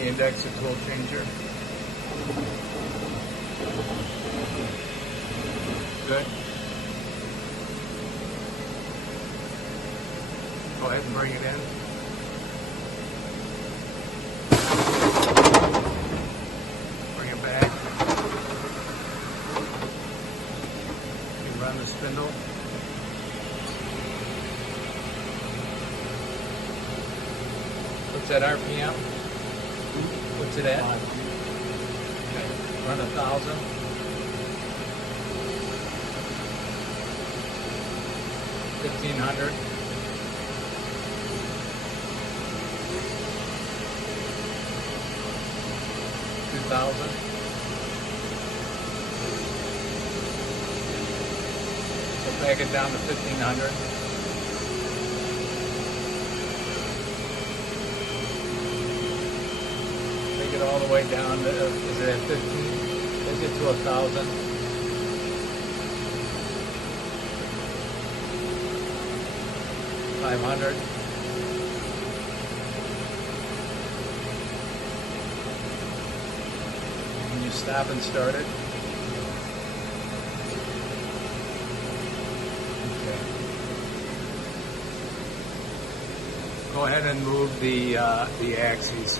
the index of tool changer. Good. Go ahead and bring it in. Bring it back. You run the spindle. What's that RPM? What's it at? Okay. Run 1,000. 1,500. 2,000. So back it down to 1,500. Take it all the way down to, is it at 15? Take it to 1,000. 500. And you stop and start it. Okay. Go ahead and move the axes.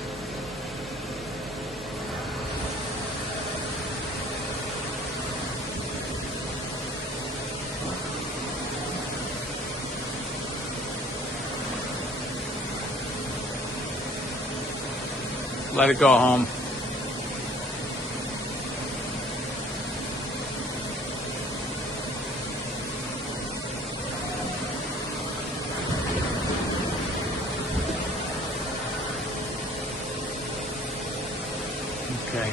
Let it go home. Okay.